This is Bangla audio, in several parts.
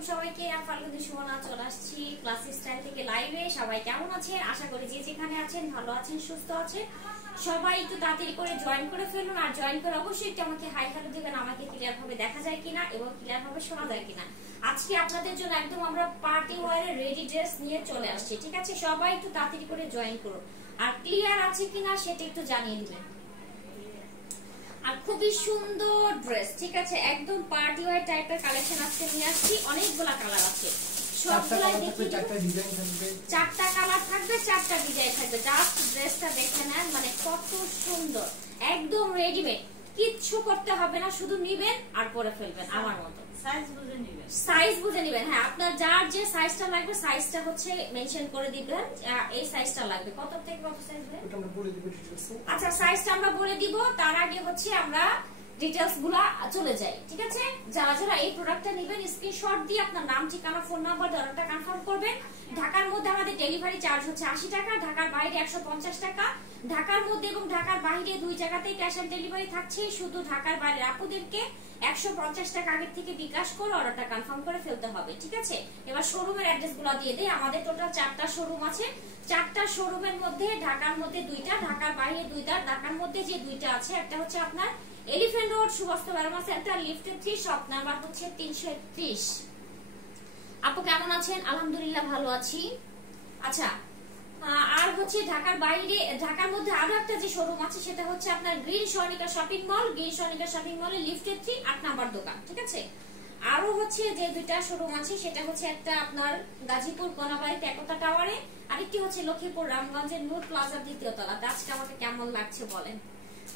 আলাইকুম সবাইকে। আমি ফাল্গুনী সুমনা চলে আসছি ক্লাসিক স্টাইল থেকে লাইভে। সবাই কেমন আছেন? আশা করি যে যেখানে আছেন ভালো আছেন, সুস্থ আছেন। সবাই একটু তাড়াতাড়ি করে জয়েন করে ফেলুন, আর জয়েন করে অবশ্যই একটু আমাকে হাই হ্যালো দিবেন, আমাকে ক্লিয়ার ভাবে দেখা যায় কিনা এবং ক্লিয়ার ভাবে শোনা যায় কিনা। আজকে আপনাদের জন্য একদম আমরা পার্টি ওয়্যারের রেডি ড্রেস নিয়ে চলে আসছি, ঠিক আছে? সবাই একটু তাড়াতাড়ি করে জয়েন করুন, আর ক্লিয়ার আছে কিনা সেটা একটু জানিয়ে দিবেন। আর খুবই সুন্দর ড্রেস, ঠিক আছে? একদম পার্টি ওয়্যার টাইপের কালেকশন আজকে নিয়ে আসছি। অনেকগুলা কালার আছে, সবগুলাই দেখি। চারটা ডিজাইন থাকবে, চারটা কালার থাকবে, চারটা ডিজাইন থাকবে। জাস্ট ড্রেসটা দেখে নেন, মানে কত সুন্দর, একদম রেডিমেড, কিচ্ছু করতে হবে না, শুধু নিবেন আর পরে ফেলবেন। আমার মতো সাইজ বুঝে নিবেন। হ্যাঁ, আপনার যার যে সাইজটা লাগবে সাইজটা হচ্ছে মেনশন করে দিবেন, এই সাইজটা লাগবে। কত থেকে কত সাইজ হবে এটা আমরা বলে দিব ডিটেইলসে। আচ্ছা, সাইজটা আমরা বলে দিব, তার আগে হচ্ছে আমরা ডিটেইলস গুলা চলে যাই, ঠিক আছে? যারা যারা এই প্রোডাক্টটা নেবেন স্ক্রিনশট দিয়ে আপনার নাম, ঠিকানা, ফোন নাম্বার, অর্ডারটা কনফার্ম করবেন। ঢাকার মধ্যে আমাদের ডেলিভারি চার্জ হচ্ছে 80 টাকা, ঢাকার বাইরে 150 টাকা। ঢাকার মধ্যে এবং ঢাকার বাইরে দুই জায়গাতেই ক্যাশ অন ডেলিভারি থাকছে। শুধু ঢাকার বাইরে আপুদেরকে 150 টাকা আগে থেকে বিকাশ করে অর্ডারটা কনফার্ম করে ফেলতে হবে, ঠিক আছে? এবার শোরুমের অ্যাড্রেস গুলো দিয়ে দেই। আমাদের টোটাল 4টা শোরুম আছে। 4টা শোরুমের মধ্যে ঢাকার মধ্যে 2টা, ঢাকার বাইরে 2টা। ঢাকার মধ্যে যে 2টা আছে, একটা হচ্ছে আপনার elephant road Subhash Burma center, লিফটে 3, শপ নাম্বার হচ্ছে 331। আপু কেমন আছেন? আলহামদুলিল্লাহ ভালো আছি। আচ্ছা, আর হচ্ছে ঢাকার বাইরে, ঢাকার মধ্যে আরো একটা যে শোরুম আছে সেটা হচ্ছে আপনার green Sonica shopping mall, green Sonica shopping মলে লিফটে 3, 8 নাম্বার দোকান, ঠিক আছে? আরো হচ্ছে যে 2টা শোরুম আছে সেটা হচ্ছে একটা আপনার গাজীপুর কোনাবাড়িতে একতা টাওয়ারে, আরেকটি হচ্ছে লক্ষ্মীপুর রামগঞ্জের নূর প্লাজার 2য় তলাতে। আজকে আমাকে কেমন লাগছে বলেন?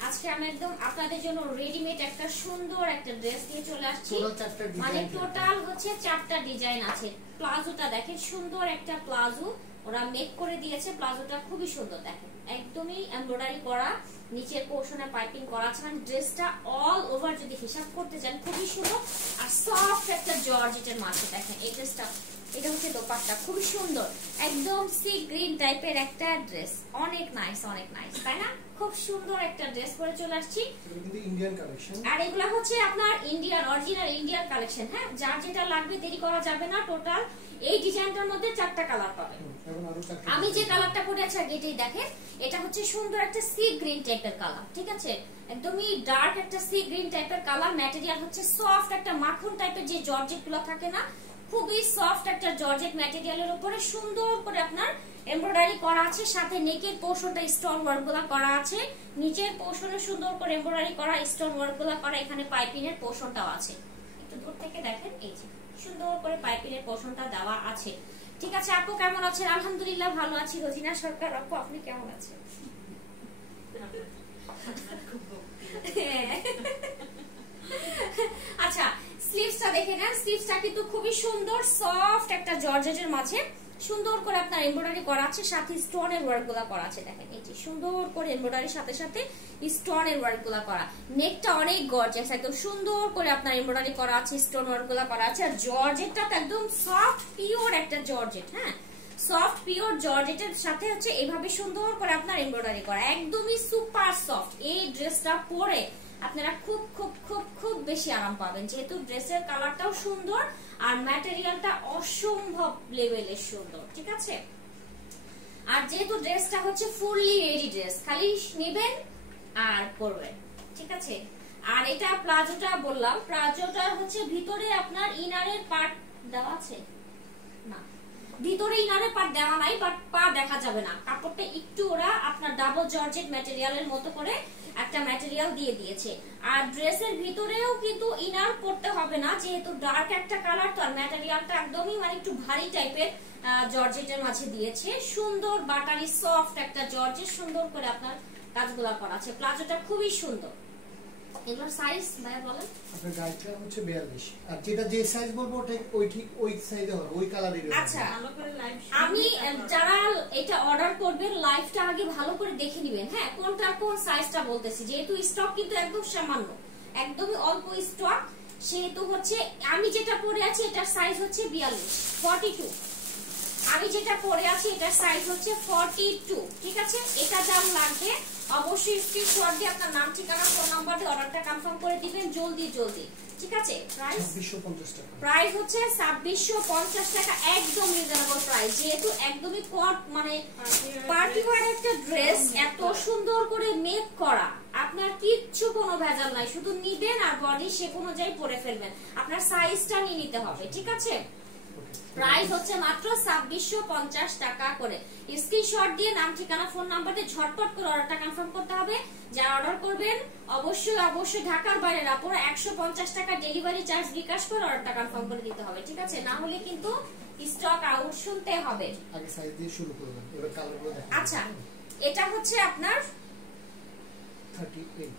আজকে আমি একদম আপনাদের জন্য রেডিমেড একটা সুন্দর একটা ড্রেস নিয়ে চলে আসছি। মানে টোটাল হচ্ছে 4টা ডিজাইন আছে। প্লাজোটা দেখেন, সুন্দর একটা প্লাজো ওরা মেক করে দিয়েছে। প্লাজোটা খুবই সুন্দর, দেখেন একদমই এমব্রয়ডারি করা, নিচের পোরশনে পাইপিং করা আছে। মানে ড্রেসটা অল ওভার যদি হিসাব করতে চান খুবই সুন্দর, আর সফট একটা জর্জেটের মাঝে দেখেন এই ড্রেসটা। এটা হচ্ছে দোপাট্টা, খুবই সুন্দর, একদম সি গ্রিন টাইপের একটা ড্রেস। অনেক নাইস, অনেক নাইস, তাই না? খুব সুন্দর একটা ড্রেস পরে চলে আসছি। ইন্ডিয়ান কালেকশন, আর এগুলা হচ্ছে আপনার ইন্ডিয়ান, অরিজিনাল ইন্ডিয়ান কালেকশন। হ্যাঁ, যার যেটা লাগবে দেরি করা যাবে না। টোটাল এই ডিজাইনটার মধ্যে 4টা কালার পাবেন। আমি যে কালারটা পরে আছি আগে এটাই দেখেন, এটা হচ্ছে সুন্দর একটা সি গ্রিন টাইপের কালার, ঠিক আছে? একদমই ডার্ক একটা সি গ্রিন টাইপের কালার। ম্যাটেরিয়াল হচ্ছে সফট একটা মাখন টাইপের যে জর্জেট গুলো থাকে না, খুবই সফট একটা জর্জেট ম্যাটেরিয়ালের উপরে সুন্দর করে আপনার এমব্রয়ডারি করা আছে। সাথে নেকের পোর্শনটা স্টোন ওয়ার্ক গুলা করা আছে, নিচের পোর্শনে সুন্দর করে এমব্রয়ডারি করা, স্টোন ওয়ার্ক গুলা করা। এখানে পাইপিং এর পোর্শনটাও আছে, একটু দূর থেকে দেখেন, এই যে সুন্দর করে পাইপিং এর পোর্শনটা দেওয়া আছে, ঠিক আছে? আপু কেমন আছেন? আলহামদুলিল্লাহ ভালো আছি। রোজিনা সরকার আপু, আপনি কেমন আছেন? আচ্ছা, স্লিভসটা দেখে নেন। স্লিভসটা কিন্তু খুবই সুন্দর, সফট একটা জর্জেটের মাঝে সুন্দর করে আপনার এমব্রয়ডারি করা আছে, সাথে স্টোনের ওয়ার্কগুলো করা আছে। দেখেন এই যে সুন্দর করে এমব্রয়ডারির সাথে সাথে স্টোনের ওয়ার্কগুলো করা। নেকটা অনেক গর্জিয়াস, একদম সুন্দর করে আপনার এমব্রয়ডারি করা আছে, স্টোন ওয়ার্কগুলো করা আছে। আর জর্জেটটা তো একদম সফট পিওর একটা জর্জেট। হ্যাঁ, সফট পিওর জর্জেটের সাথে হচ্ছে এইভাবে সুন্দর করে আপনার এমব্রয়ডারি করা, একদমই সুপার সফট। এই ড্রেসটা পরে আপনারা খুব খুব খুব খুব বেশি আরাম পাবেন, যেহেতু ড্রেসের কালারটাও সুন্দর আর ম্যাটেরিয়ালটা অসম্ভব লেভেলের সুন্দর, ঠিক আছে? আর যেহেতু ড্রেসটা হচ্ছে ফুললি রেডি ড্রেস, খালি নেবেন আর পরবেন, ঠিক আছে? আর এটা প্লাজোটা বললাম, প্লাজোটা হচ্ছে ভিতরে আপনার ইনারের পার্ট দেওয়া আছে না, ভিতরে ইনারের পার্ট দেওয়া নাই, বাট পা দেখা যাবে না। কাপড়টা একটু ওরা আপনার ডাবল জর্জেট ম্যাটেরিয়ালের মতো করে একটা ম্যাটেরিয়াল দিয়ে দিয়েছে। আর ড্রেসের ভিতরেও কিন্তু ইনার পড়তে হবে না, যেহেতু ডার্ক একটা কালার, তো আর ম্যাটেরিয়ালটা একদমই মানে একটু ভারী টাইপের জর্জেটের মাঝে দিয়েছে। সুন্দর বাটারি সফট একটা জর্জেট, সুন্দর করে আপনার কাজগুলো করা আছে। প্লাজোটা খুবই সুন্দর। এগুলোর সাইজ ভাই বলেন। আপনার গাইডটা হচ্ছে 42, আর যেটা যে সাইজ বলবো ঠিক ওই সাইজে হবে, ওই কালারের। আচ্ছা, আমি যারা এটা অর্ডার করবেন লাইভটা আগে ভালো করে দেখে নেবেন। হ্যাঁ, কোনটা কোন সাইজটা বলতেছি, যেহেতু স্টক কিন্তু একদম সামান্য, একদমই অল্প স্টক, সেহেতু হচ্ছে আমি যেটা পরে আছি এটার সাইজ হচ্ছে 42। আমি যেটা পরে আছি এটার সাইজ হচ্ছে 42, ঠিক আছে? এটা যার লাগবে অবশ্যই স্ক্রিনশট দিয়ে আপনার নাম, ঠিকানা, ফোন নাম্বার দিয়ে অর্ডারটা কনফার্ম করে দিবেন জলদি জলদি। ঠিক আছে প্রাইস 2650 টাকা প্রাইস হচ্ছে 2650 টাকা একদম রিজনেবল প্রাইস যেহেতু একদমই মানে পার্টি ওয়্যার একটা ড্রেস এত সুন্দর করে মেক করা আপনার কিচ্ছু কোনো ভেজাল নাই শুধু নিবেন আর বডি শেপ অনুযায়ী পরে ফেলবেন আপনার সাইজটা নিয়ে নিতে হবে ঠিক আছে প্রাইস হচ্ছে মাত্র 2650 টাকা করে স্ক্রিনশট দিয়ে নাম ঠিকানা ফোন নাম্বার দিয়ে ঝটপট করে অর্ডারটা কনফার্ম করতে হবে যারা অর্ডার করবেন অবশ্যই ঢাকার বাইরে না পুরো 150 টাকা ডেলিভারি চার্জ বিকাশ করে অর্ডারটা কনফার্ম করে দিতে হবে ঠিক আছে না হলে কিন্তু স্টক আউট শুনতে হবে আগে সাইজ দিয়ে শুরু করবেন এবার কালারগুলো দেখেন আচ্ছা এটা হচ্ছে আপনার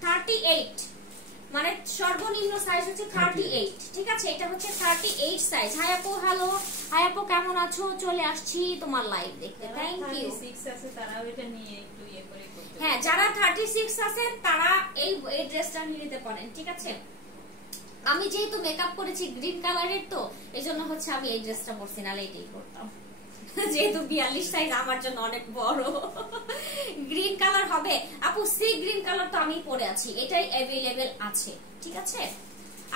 38 মানে সর্বনিম্ন সাইজ হচ্ছে 38 ঠিক আছে এটা হচ্ছে 38 সাইজ হাই আপু হ্যালো হাই আপু কেমন আছো চলে আসছি তোমার লাইভ দেখতে থ্যাংক ইউ 36 আছে তারাও এটা নিয়ে একটু ইয়ে করে করতে হ্যাঁ যারা 36 আছেন তারা এই ড্রেসটা নিয়ে নিতে পারেন ঠিক আছে আমি যেহেতু মেকআপ করেছি গ্রিন কালারের তো এজন্য হচ্ছে আমি এই ড্রেসটা পরছি না এইটাই করতাম যেহেতু 42 সাইজ আমার জন্য অনেক বড় গ্রিন কালার হবে আপু সি গ্রিন কালার তো আমি পরে আছি এটাই अवेलेबल আছে ঠিক আছে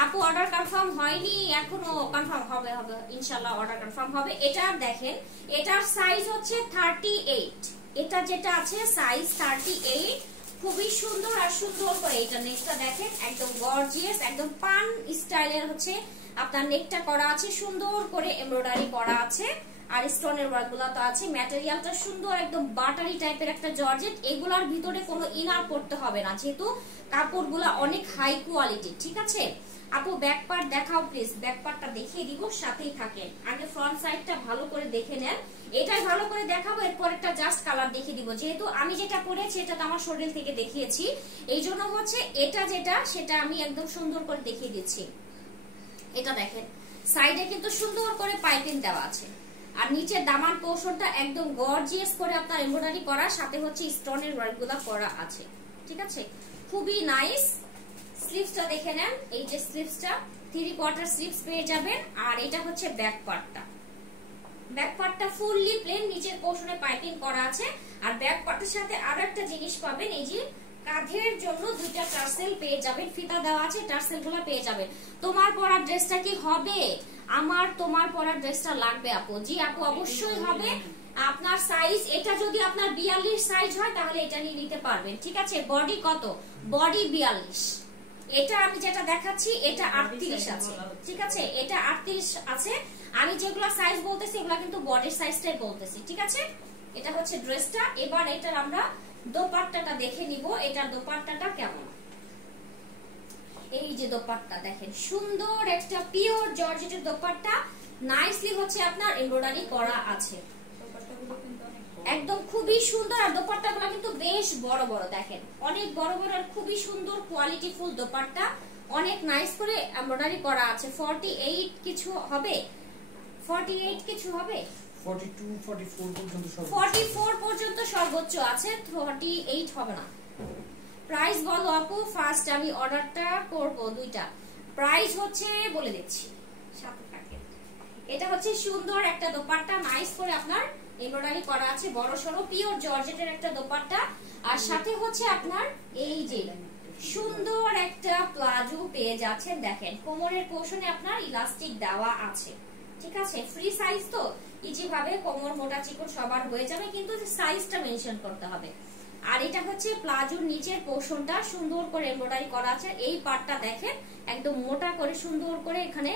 আপু অর্ডার কনফার্ম হয়নি এখনো কনফার্ম হবে ইনশাআল্লাহ অর্ডার কনফার্ম হবে এটা দেখেন এটার সাইজ হচ্ছে 38 এটা যেটা আছে সাইজ 38 খুবই সুন্দর আর সুন্দর করে এটা নেকটা দেখেন একদম গর্জিয়াস একদম পান স্টাইলের হচ্ছে আপনার নেকটা করা আছে সুন্দর করে এমব্রয়ডারি করা আছে আর স্টোনের ওয়ার্কগুলো তো আছে ম্যাটেরিয়ালটা সুন্দর একদম বাটারি টাইপের একটা জর্জেট এগুলার ভিতরে কোনো ইনার করতে হবে না যেহেতু কাপড়গুলো অনেক হাই কোয়ালিটি ঠিক আছে আপু ব্যাক পার্ট দেখাও প্লিজ ব্যাক পার্টটা দেখিয়ে দিব সাথেই থাকেন আগে ফ্রন্ট সাইডটা ভালো করে দেখে নেন এটাই ভালো করে দেখাবো এরপর একটা জাস্ট কালার দেখিয়ে দিব যেহেতু আমি যেটা পরেছি এটা তো আমার শরীর থেকে দেখিয়েছি এই জন্য হচ্ছে এটা যেটা সেটা আমি একদম সুন্দর করে দেখিয়ে দিচ্ছি এটা দেখেন সাইডে কিন্তু সুন্দর করে পাইপিং দেওয়া আছে আর নিচের দামান পোরশনটা একদম গর্জিয়াস করে আপনার এমব্রয়ডারি করা সাথে হচ্ছে স্টোনের ওয়ার্কগুলো করা আছে ঠিক আছে খুবই নাইস স্লিভসটা দেখে নেন এই যে স্লিভসটা 3/4 স্লিভস পেয়ে যাবেন আর এটা হচ্ছে ব্যাক পার্টটা ফুললি প্লেন নিচের পোরশনে পাইপিং করা আছে আর ব্যাক পার্টের সাথে আরো একটা জিনিস পাবেন এই যে কাঁধের জন্য দুইটা টার্সেল পেয়ে যাবেন ফিতা দেওয়া আছে টার্সেলগুলো পেয়ে যাবেন তোমার পরা ড্রেসটা কি হবে আমার তোমার পরা ড্রেসটা লাগবে আপু জি আপু অবশ্যই হবে আপনার সাইজ এটা যদি আপনার 42 সাইজ হয় তাহলে এটা নিয়ে নিতে পারবেন ঠিক আছে বডি কত বডি 42 এটা আমি যেটা দেখাচ্ছি এটা 38 আছে ঠিক আছে এটা 38 আছে আমি যেগুলো সাইজ বলতেছি এগুলো কিন্তু বডির সাইজটাই বলতেছি ঠিক আছে এটা হচ্ছে ড্রেসটা এবার এটার আমরা দোপাট্টাটা দেখে নিব এটার দোপাট্টাটা কেমন এই যে দোপাট্টা দেখেন সুন্দর একটা পিওর জর্জেটের দোপাট্টা নাইসলি হচ্ছে আপনার এমব্রয়ডারি করা আছে একদম খুবই সুন্দর আর দোপাট্টাগুলো কিন্তু বেশ বড় বড় দেখেন অনেক বড় বড় আর খুবই সুন্দর কোয়ালিটি ফুল দোপাট্টা অনেক নাইস করে এমব্রয়ডারি করা আছে 48 কিছু হবে 48 কিছু হবে 42 44 পর্যন্ত সব 44 পর্যন্ত সর্বোচ্চ আছে 38 হবে না প্রাইস বলো আপু ফার্স্ট আমি অর্ডারটা করব দুইটা প্রাইস হচ্ছে বলে দিচ্ছি সাথে থাকে এটা হচ্ছে সুন্দর একটা দোপাট্টা নাইস করে আপনার এমব্রয়ডারি করা আছে বড় সরো পিওর জর্জেটের একটা দোপাট্টা আর সাথে হচ্ছে আপনার এই যে সুন্দর একটা প্লাজো পেয়ে যাচ্ছেন দেখেন কোমরের পোরশনে আপনার ইলাস্টিক দেওয়া আছে ঠিক আছে ফ্রি সাইজ তো ইজি ভাবে কোমর মোটা চিকন সবার হয়ে যাবে কিন্তু সাইজটা মেনশন করতে হবে আর এটা হচ্ছে প্লাজোর নিচের পোরশনটা সুন্দর করে এমব্রয়ডারি করা আছে এই পার্টটা দেখেন একদম মোটা করে সুন্দর করে এখানে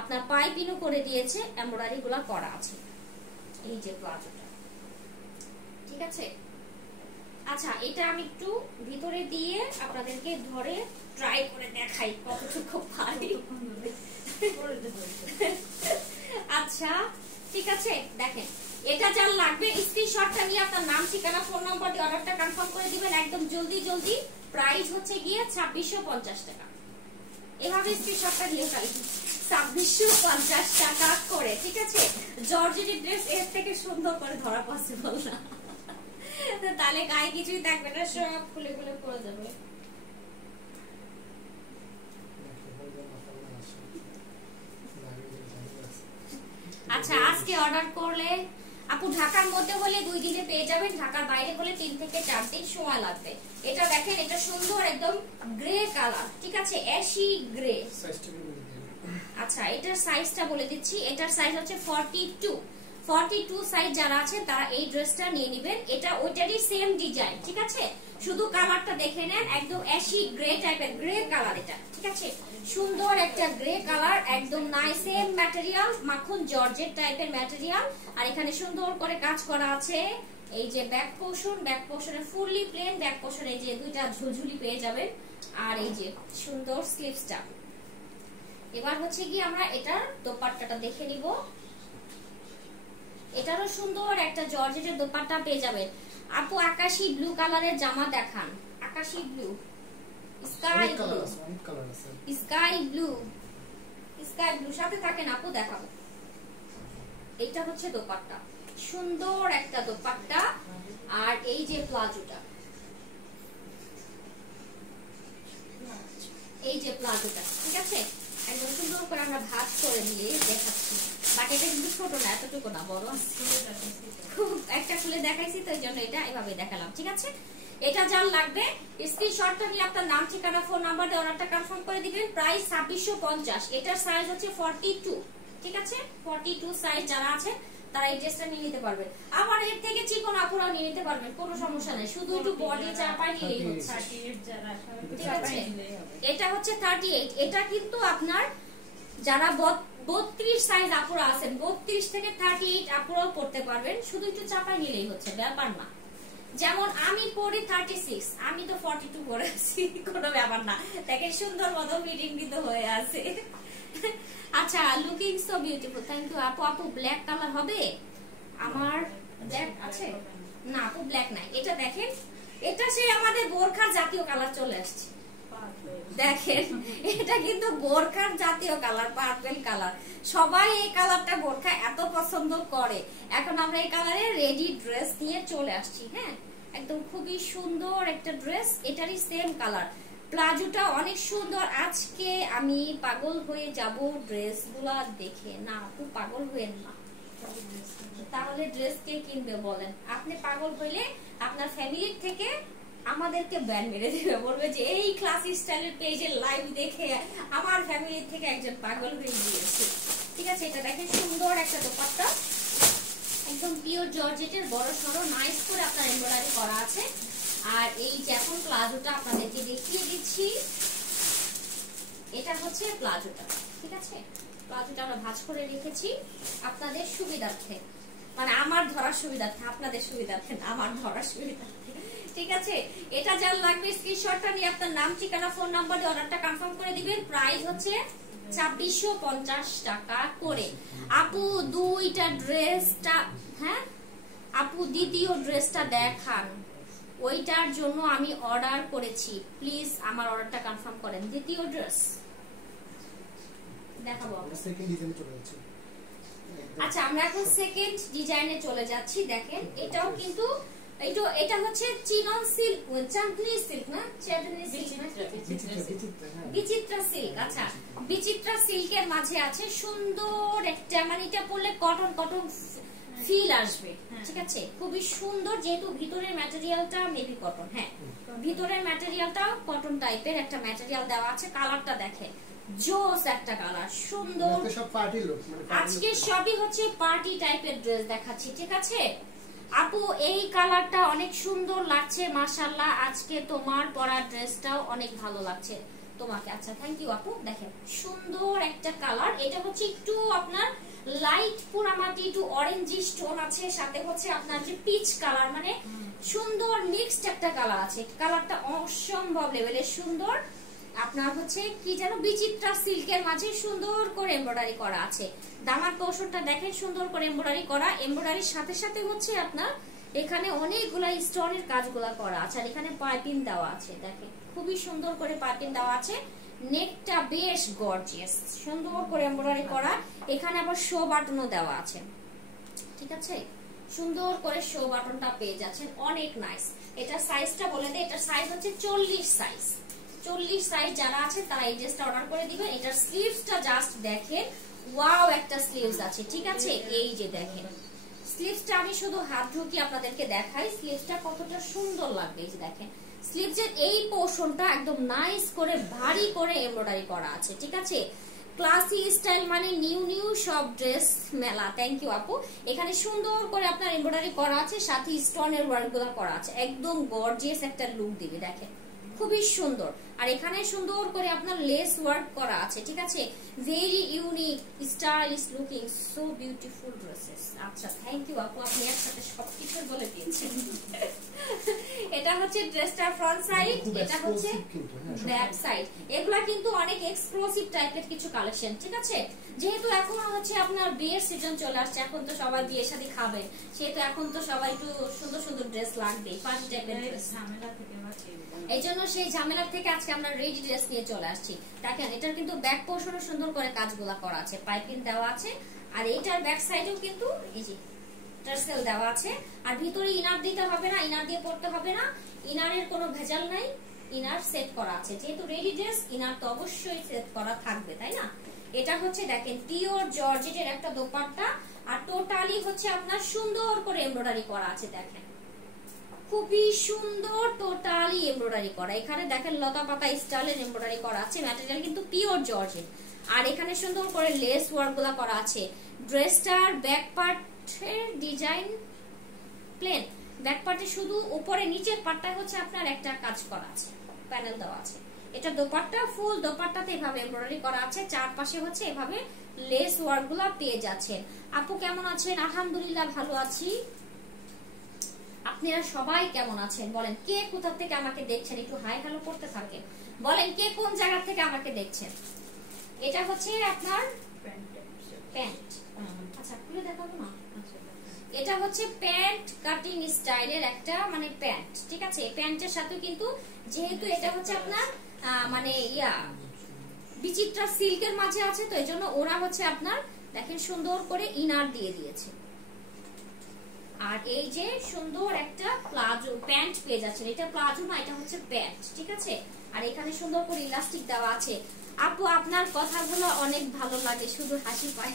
আপনার পাইপিংও করে দিয়েছে এমব্রয়ডারি গুলা করা আছে এই যে প্লাজোটা ঠিক আছে আচ্ছা এটা আমি একটু ভিতরে দিয়ে আপনাদেরকে ধরে ট্রাই করে দেখাই কতটুকু পারি আচ্ছা ঠিক আছে দেখেন এটা যার লাগবে স্ক্রিনশটটা নিয়ে আপনার নাম ঠিকানা ফোন নাম্বার দিয়ে অর্ডারটা কনফার্ম করে দিবেন একদম জলদি প্রাইস হচ্ছে গিয়ে 2650 টাকা এভাবে স্ক্রিনশটটা দিয়ে ফেলি 2650 টাকা করে ঠিক আছে জর্জেটের ড্রেস এর থেকে সুন্দর করে ধরা পসিবল না তাহলে গায়ে কিছুই থাকবে না সব খুলে খুলে পড়ে যাবে আচ্ছা আজকে অর্ডার করলে আপু ঢাকার মধ্যে হলে 2 দিনে পেয়ে যাবেন, ঢাকার বাইরে হলে 3 থেকে 4 দিন সময় লাগবে। এটা দেখেন, এটা সুন্দর একদম গ্রে কালার, ঠিক আছে, অ্যাশি গ্রে। আচ্ছা, এটার সাইজটা বলে দিচ্ছি। এটার সাইজ হচ্ছে 42 সাইজ যারা আছে তারা এই ড্রেসটা নিয়ে নেবেন। এটা ওইটারই সেম ডিজাইন, ঠিক আছে, শুধু কালারটা দেখে নেন, একদম অ্যাশি গ্রে টাইপের গ্রে কালার এটা, ঠিক আছে, সুন্দর একটা গ্রে কালার, একদম নাইস, সেম ম্যাটেরিয়াল, মাখন জর্জেট টাইপের ম্যাটেরিয়াল। আর এখানে সুন্দর করে কাজ করা আছে। এই যে ব্যাক পোর্শনে ফুললি প্লেন ব্যাক পোর্শনে যে দুইটা ঝুলঝুলি পেয়ে যাবেন। আর এই যে সুন্দর স্লিভসটা। এবার হচ্ছে কি আমরা এটার দোপাট্টাটা দেখে নিব। এটারও সুন্দর একটা জর্জেটের দোপাট্টা পেয়ে যাবেন। আপু আকাশি ব্লু কালারের জামা দেখান। আকাশি ব্লু, স্কাই ব্লু সাথে থাকেন আপু, দেখাবো। এটা হচ্ছে দোপাট্টা, সুন্দর একটা দোপাট্টা। আর এই যে প্লাজোটা, ঠিক আছে, একদম সুন্দর করে আমরা ভাঁজ করে দিয়ে দেখাচ্ছি। বাকিটা কিন্তু ছোট না, এতটুকু না, বড় খুব একটা খুলে দেখাইছি তো এই জন্য এটা এভাবে দেখালাম, ঠিক আছে। এটা যার লাগবে স্ক্রিনশটটা নিয়ে আপনার নাম, ঠিকানা, ফোন নাম্বার দিয়ে অর্ডারটা কনফার্ম করে দিবেন। প্রাইস 2650। এটার সাইজ হচ্ছে 42, ঠিক আছে, 42 সাইজ যারা আছে তারা এই ড্রেসটা নিয়ে নিতে পারবেন। আবার এর থেকে চিকন আপুরাও নিয়ে নিতে পারবেন, কোনো সমস্যা নেই, শুধু একটু বডি চাপায় নিলেই হচ্ছে, ঠিক আছে। এটা হচ্ছে 38। এটা কিন্তু আপনার যারা 32 সাইজ আপুরা আছেন, 32 থেকে 38 আপুরাও পড়তে পারবেন, শুধু একটু চাপায় নিলেই হচ্ছে, ব্যাপার না। যেমন আমি পড়ি 36, আমি তো 42 পড়েছি, কোনো ব্যাপার না। দেখেন সুন্দর মতো ফিটিং কিন্তু হয়ে আছে। আচ্ছা, looking so beautiful, thank you আপু। আপু ব্ল্যাক কালার হবে? আমার ব্ল্যাক আছে না আপু, ব্ল্যাক নাই। এটা দেখেন, এটা সেই আমাদের বোরখার জাতীয় কালার চলে আসছে, দেখেন, এটা কিন্তু বোরখার জাতীয় কালার, পার্পল কালার। সবাই এই কালারটা বোরখা এত পছন্দ করে, এখন আমরা এই কালারে রেডি ড্রেস নিয়ে চলে আসছি। হ্যাঁ, একদম খুবই সুন্দর একটা ড্রেস, এটারই সেম কালার। প্লাজোটা অনেক সুন্দর। আজকে আমি পাগল হয়ে যাব ড্রেসগুলা দেখে। না আপু, পাগল হইেন না, তাহলে ড্রেস কে কিনবে বলেন? আপনি পাগল হইলে আপনার ফ্যামিলির থেকে আমাদেরকে ব্যান মেরে দেবে, বলবে যে এই ক্লাসি স্টাইলের পেজে লাইভ দেখে আমার ফ্যামিলি থেকে একজন পাগল হয়ে গিয়েছে, ঠিক আছে। এটা দেখেন সুন্দর একটা দোপাট্টা, একদম পিওর জর্জেটের, বড় সরো নাইস করে আপনার এমব্রয়ডারি করা আছে। আর এই যে এখন প্লাজোটা আপনাদেরকে দেখিয়ে দিচ্ছি, এটা হচ্ছে প্লাজোটা, ঠিক আছে। প্লাজোটা আমরা ভাঁজ করে রেখেছি আপনাদের সুবিধার্থে, মানে আমার ধরার সুবিধার্থে, আপনাদের সুবিধার্থে না, আমার ধরার সুবিধার্থে, ঠিক আছে। এটা যার লাগবে স্ক্রিনশটটা নিয়ে আপনার নাম, ঠিকানা, ফোন নাম্বার দিয়ে অর্ডারটা কনফার্ম করে দিবেন। প্রাইস হচ্ছে 2650 টাকা করে। আপু দুইটা ড্রেসটা, হ্যাঁ আপু দ্বিতীয় ড্রেসটা দেখান, ওইটার জন্য আমি অর্ডার করেছি, প্লিজ আমার অর্ডারটা কনফার্ম করেন। দ্বিতীয় ড্রেস দেখাবো আমরা, সেকেন্ড ডিজাইনে চলে যাচ্ছি। আচ্ছা, আমরা এখন সেকেন্ড ডিজাইনে চলে যাচ্ছি। দেখেন, এটাও কিন্তু এটা হচ্ছে চিনন সিল্ক, চাঁদনি সিল্ক না, চাঁদনি সিল্ক না, বিচিত্রা সিল্ক। আচ্ছা, বিচিত্রা সিল্কের মাঝে আছে সুন্দর একটা, মানে এটা পরলে কটন কটন ফিল আসবে, ঠিক আছে, খুবই সুন্দর। যেহেতু ভিতরের ম্যাটেরিয়ালটা মেবি কটন, হ্যাঁ ভিতরের ম্যাটেরিয়ালটা কটন টাইপের একটা ম্যাটেরিয়াল দেওয়া আছে। কালারটা দেখেন, জোস একটা কালার, সুন্দর। আজকে সবই হচ্ছে পার্টি টাইপের ড্রেস দেখাচ্ছি, ঠিক আছে। আপু এই কালারটা অনেক সুন্দর লাগছে, মাশাআল্লাহ। আজকে তোমার পরা ড্রেসটাও অনেক ভালো লাগছে তোমাকে। আচ্ছা, থ্যাংক ইউ আপু। দেখেন সুন্দর একটা কালার, এটা হচ্ছে একটু আপনার লাইট পোড়ামাটি, একটু অরেঞ্জি স্টোন আছে, সাথে হচ্ছে আপনার যে পিচ কালার, মানে সুন্দর মিক্সড একটা কালার আছে। কালারটা অসম্ভব লেভেলের সুন্দর। আপনার হচ্ছে কি যেন বিচিত্রা সিল্কের মাঝে সুন্দর করে এমব্রয়ডারি করা আছে। দামার কৌশলটা দেখেন, সুন্দর করে এমব্রয়ডারি করা। এমব্রয়ডারির সাথে সাথে হচ্ছে আপনার এখানে অনেকগুলা স্টোনের কাজগুলা করা আছে, আর এখানে পাইপিং দেওয়া আছে। দেখেন খুবই সুন্দর করে পাইপিং দেওয়া আছে। নেকটা বেশ গর্জিয়াস, সুন্দর করে এমব্রয়ডারি করা। এখানে আবার শো বাটনও দেওয়া আছে, ঠিক আছে, সুন্দর করে শো বাটনটা পেয়ে যাচ্ছেন, অনেক নাইস। এটা সাইজটা বলে দেয়, এটা সাইজ হচ্ছে 40 সাইজ। 40 সাইজ যারা আছে তারা এই ড্রেসটা অর্ডার করে দিবেন। এটার স্লিভসটা জাস্ট দেখেন, ওয়াও একটা স্লিভস আছে, ঠিক আছে। এই যে দেখেন স্লিভসটা আমি শুধু হাত ঢুকিয়ে আপনাদেরকে দেখাই, স্লিভসটা কতটা সুন্দর লাগবে। এই যে দেখেন স্লিভসের এই পোর্শনটা একদম নাইস করে ভারী করে এমব্রয়ডারি করা আছে, ঠিক আছে। ক্লাসি স্টাইল মানে নিউ নিউ সব ড্রেস মেলা। থ্যাংক ইউ আপু। এখানে সুন্দর করে আপনার এমব্রয়ডারি করা আছে, সাথে স্টোনের ওয়ার্ক গুলো করা আছে, একদম গর্জিয়াস একটা লুক দিবে। দেখেন খুবই সুন্দর। আর এখানে সুন্দর করে আপনার লেস ওয়ার্ক করা আছে, ঠিক আছে। Very unique stylish looking, so beautiful dresses. আচ্ছা থ্যাংক ইউ আপু, আপনি একসাথে সবকিছু বলে দিয়েছেন। এটা হচ্ছে ড্রেসটার ফ্রন্ট সাইড, এটা হচ্ছে ব্যাক সাইড। এগুলা কিন্তু অনেক এক্সক্লুসিভ টাইপের কিছু কালেকশন, ঠিক আছে। যেহেতু এখন হচ্ছে আপনার বিয়ের সিজন চলে আসছে, এখন তো সবাই বিয়ের সাথে খাবে, সেহেতু এখন তো সবাই একটু সুন্দর সুন্দর ড্রেস লাগবে, ফার্স্ট টাইপের ড্রেস। এই জন্য সেই ঝামেলা থেকে আজকে আমরা রেডি ড্রেস নিয়ে চলে আসছি। দেখেন এটার কিন্তু ব্যাক পোর্শনে সুন্দর করে কাজগুলা করা আছে, পাইপিং দেওয়া আছে। আর এইটার ব্যাক সাইডেও কিন্তু এই যে টার্সেল দেওয়া আছে। আর ভিতরে ইনার দিতে হবে না, ইনার দিয়ে পড়তে হবে না, ইনারের কোনো ভেজাল নাই, ইনার সেট করা আছে। যেহেতু রেডি ড্রেস, ইনার তো অবশ্যই সেট করা থাকবে, তাই না। এটা হচ্ছে দেখেন পিওর জর্জেটের একটা দোপাট্টা, আর টোটালি হচ্ছে আপনার সুন্দর করে এমব্রয়ডারি করা আছে। দেখেন খুবই সুন্দর টোটালি এমব্রয়ডারি করা। এখানে দেখেন লতা পাতা স্টাইলের এমব্রয়ডারি করা আছে, ম্যাটেরিয়াল কিন্তু পিওর জর্জেট। আর এখানে সুন্দর করে লেস ওয়ার্ক গুলা করা আছে। ড্রেসটার ব্যাক পার্টের ডিজাইন প্লেন, ব্যাক পার্টে শুধু উপরে নিচের পার্টটায় হচ্ছে আপনার একটা কাজ করা আছে, প্যানেল দেওয়া আছে। এটা দোপাট্টা, ফুল দোপাট্টাতে এভাবে এমব্রয়ডারি করা আছে, চারপাশে হচ্ছে এভাবে লেস ওয়ার্ক গুলা পেয়ে যাচ্ছেন। আপু কেমন আছেন? আলহামদুলিল্লাহ ভালো আছি। আপনারা সবাই কেমন আছেন বলেন? কে কোথা থেকে আমাকে দেখছেন একটু হাই হ্যালো করতে থাকেন। বলেন কে কোন জায়গা থেকে আমাকে দেখছেন। এটা হচ্ছে আপনার প্যান্ট। আচ্ছা খুলে দেখাবো না। এটা হচ্ছে প্যান্ট কাটিং স্টাইলের একটা মানে প্যান্ট, ঠিক আছে। প্যান্টের সাথে কিন্তু যেহেতু এটা হচ্ছে আপনার মানে বিচিত্রা সিল্কের মাঝে আছে, তো এই জন্য ওরা হচ্ছে আপনার দেখেন সুন্দর করে ইনার দিয়ে দিয়েছে। আর এই যে সুন্দর একটা প্লাজো প্যান্ট পেয়ে যাচ্ছেন, এটা প্লাজো না, এটা হচ্ছে প্যান্ট, ঠিক আছে। আর এখানে সুন্দর করে ইলাস্টিক দেওয়া আছে। আপু আপনার কথাগুলো অনেক ভালো লাগে, শুধু হাসি পায়।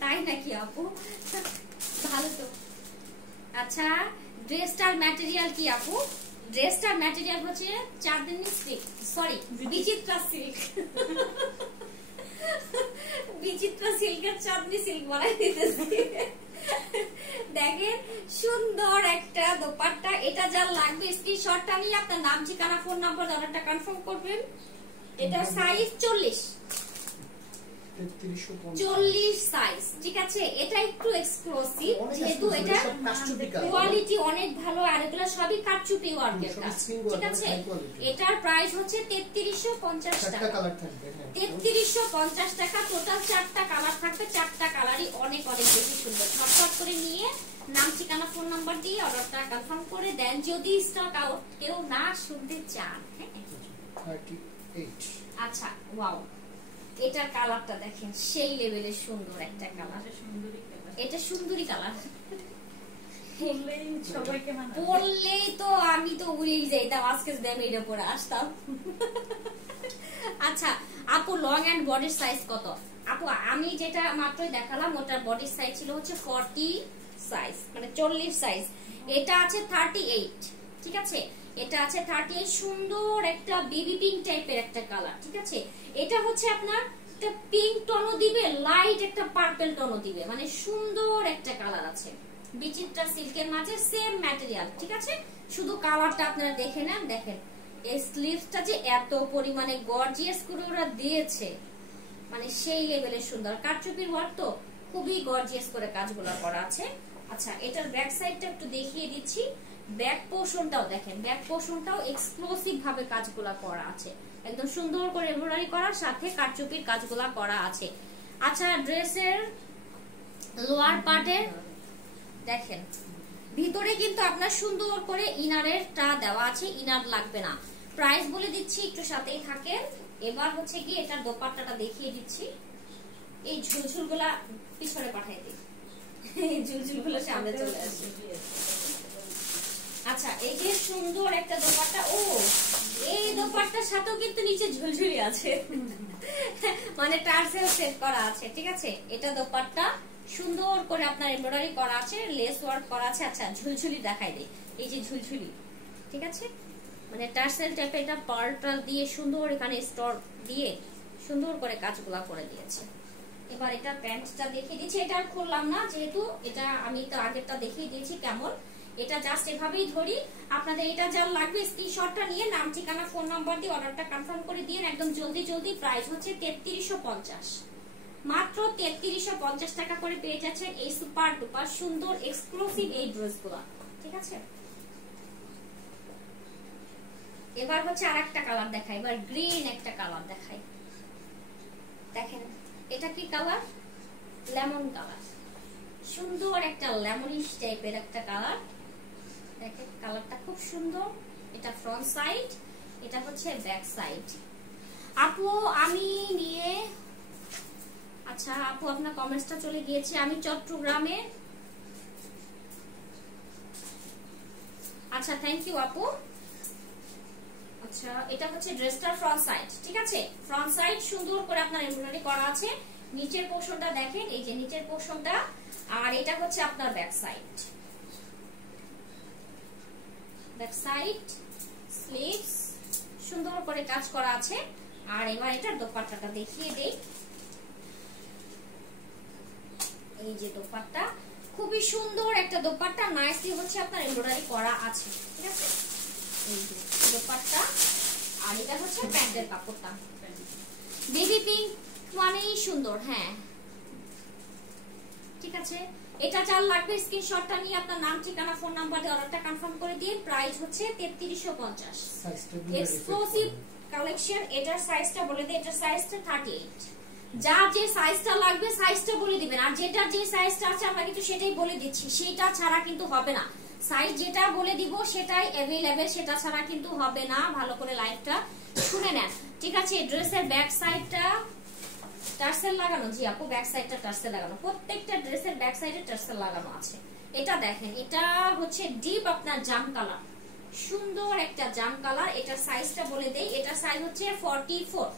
তাই নাকি আপু? ভালো তো। আচ্ছা ড্রেসটার ম্যাটেরিয়াল কি আপু? ড্রেসটার ম্যাটেরিয়াল হচ্ছে চাঁদনি সিল্ক, সরি বিচিত্রা সিল্ক। বিচিত্রা সিল্কের চাঁদনি সিল্ক বলাই দিতেছি। দেখেন সুন্দর একটা দোপাট্টা। এটা যা লাগবে স্ক্রিনশটটা নিয়ে আপনার নাম, ঠিকানা, ফোন নাম্বার, অর্ডারটা কনফার্ম করবেন। এটা সাইজ 40 সাইজ, ঠিক আছে। এটা একটু এক্সক্লুসিভ, যেহেতু এটা কোয়ালিটি অনেক ভালো। আর এগুলো সবই কারচুপি ওয়ার্কের কাজ, ঠিক আছে। এটার প্রাইস হচ্ছে 3350 টাকা। 3350 টাকা। টোটাল 4টা কালার থাকবে, 4টা কালারই অনেক অনেক বেশি সুন্দর। ঝটপট করে নিয়ে নাম, ঠিকানা, ফোন নাম্বার দিয়ে অর্ডারটা কনফার্ম করে দেন যদি স্টক আউট কেউ না শুনতে চান। আচ্ছা ওয়াও, এটার কালারটা দেখেন সেই লেভেলের সুন্দর একটা কালার। এটা সুন্দরী কালার, বললেই তো আমি তো উড়েই যাইতাম আজকে আমি এটা পরে আসতাম। আচ্ছা আপু লং এন্ড বডির সাইজ কত? আপু আমি যেটা মাত্রই দেখালাম ওটার বডির সাইজ ছিল হচ্ছে 40 সাইজ, মানে 40 সাইজ। এটা আছে 38, ঠিক আছে। এটা আছে 38। সুন্দর একটা বেবি পিঙ্ক টাইপের একটা কালার, ঠিক আছে। এটা হচ্ছে আপনার একটা পিঙ্ক টোনও দিবে, লাইট একটা পার্পল টোনও দিবে, মানে সুন্দর একটা কালার আছে। বিচিত্রা সিল্কের মাঝে সেম ম্যাটেরিয়াল, ঠিক আছে। শুধু কালারটা আপনারা দেখে নেন। দেখেন এই স্লিভসটা যে এত পরিমাণে গর্জিয়াস করে ওরা দিয়েছে, মানে সেই লেভেলের সুন্দর। কারচুপির ওয়ার্ক তো খুবই গর্জিয়াস করে কাজগুলো করা আছে। আচ্ছা এটার ব্যাক সাইডটা একটু দেখিয়ে দিচ্ছি। ব্যাক পোর্শনটাও দেখেন, ব্যাক পোর্শনটাও এক্সক্লুসিভ ভাবে কাজগুলো করা আছে, একদম সুন্দর করে এমব্রয়ডারি করার সাথে কারচুপির কাজগুলো করা আছে। আচ্ছা ড্রেসের লোয়ার পার্টের দেখেন ভিতরে কিন্তু আপনার সুন্দর করে ইনারের টা দেওয়া আছে, ইনার লাগবে না। প্রাইস বলে দিচ্ছি, একটু সাথেই থাকেন। এবার হচ্ছে কি এটার দোপাট্টাটা দেখিয়ে দিচ্ছি। এই ঝুলঝুলগুলা পিছনে পাঠাই দিই, এই ঝুলঝুলগুলো সামনে চলে আসে। আচ্ছা এই যে সুন্দর একটা দোপাট্টা, ও এই দোপাট্টার সাথেও কিন্তু নিচে ঝুলঝুলি আছে, মানে টার্সেল সেট করা আছে, ঠিক আছে। এটা দোপাট্টা সুন্দর করে আপনার এমব্রয়ডারি করা আছে, লেস ওয়ার্ক করা আছে। আচ্ছা ঝুলঝুলি দেখাই দেই, এই যে ঝুলঝুলি, ঠিক আছে, মানে টার্সেল টাইপের এটা পার্টাল দিয়ে সুন্দর এখানে স্টোর দিয়ে সুন্দর করে কাজগুলা করে দিয়েছে। এবার এটা প্যান্টটা দেখিয়ে দিচ্ছি, এটা আর খুললাম না যেহেতু এটা আমি তো আগেরটা দেখিয়ে দিয়েছি কেমন। এটা জাস্ট এভাবেই ধরি। আপনাদের এটা যা লাগবে স্ক্রিনশটটা নিয়ে নাম ঠিকানা ফোন নাম্বার দিয়ে অর্ডারটা কনফার্ম করে দিন একদম জলদি জলদি। প্রাইস হচ্ছে 3350, মাত্র 3350 টাকা করে পেয়ে যাচ্ছেন এই সুপার ডুপার সুন্দর এক্সক্লুসিভ এই ড্রেসগুলো, ঠিক আছে। এবার হচ্ছে আরেকটা কালার দেখাই, এবার গ্রিন একটা কালার দেখাই। দেখেন এটা কি কালার? লেমন কালার, সুন্দর একটা লেমনিশ টাইপের একটা কালার। দেখেন কালারটা খুব সুন্দর। এটা ফ্রন্ট সাইড, এটা হচ্ছে ব্যাক সাইড। আপু আমি নিয়ে, আচ্ছা আপু আপনার কমেন্টসটা চলে গিয়েছে। আমি চট্টগ্রামে, আচ্ছা থ্যাংক ইউ আপু। আচ্ছা এটা হচ্ছে ড্রেসটার ফ্রন্ট সাইড, ঠিক আছে। ফ্রন্ট সাইড সুন্দর করে আপনার এমব্রয়ডারি করা আছে। নিচের পোরশনটা দেখেন, এই যে নিচের পোরশনটা, আর এটা হচ্ছে আপনার back side. Back side sleeves সুন্দর করে কাজ করা আছে। আর এবার এটার দোপাট্টাটা দেখিয়ে দেই। এই যে দোপাট্টা, খুবই সুন্দর একটা দোপাট্টা, নাইসলি হচ্ছে আপনার এমব্রয়ডারি করা আছে, ঠিক আছে। এই যে দোপাট্টা, আর এটা হচ্ছে প্যান্টের কাপড়টা। বেবি পিঙ্ক মানেই সুন্দর, হ্যাঁ ঠিক আছে। এটা যার লাগবে স্ক্রিনশটটা নিয়ে আপনার নাম ঠিকানা ফোন নাম্বার দিয়ে অর্ডারটা কনফার্ম করে দিয়ে। প্রাইস হচ্ছে 3350, এক্সক্লুসিভ কালেকশন। এটার সাইজটা বলে দিই, এটার সাইজটা 38। যার যে সাইজটা লাগবে সাইজটা বলে দিবেন, আর যেটা যে সাইজটা আছে আমরা কিন্তু সেটাই বলে দিচ্ছি, সেটা ছাড়া কিন্তু হবে না। সাইজ যেটা বলে দিব সেটাই अवेलेबल, সেটা ছাড়া কিন্তু হবে না। ভালো করে লাইভটা শুনে নেন, ঠিক আছে। ড্রেসের ব্যাক সাইডটা টার্সেল লাগানো, জি আপু ব্যাক সাইডটা টার্সেল লাগানো, প্রত্যেকটা ড্রেসের ব্যাক সাইডে টার্সেল লাগানো আছে। এটা দেখেন, এটা হচ্ছে ডিপ আপনার জাম কালার, সুন্দর একটা জাম কালার। এটার সাইজটা বলে দেই, এটার সাইজ হচ্ছে 44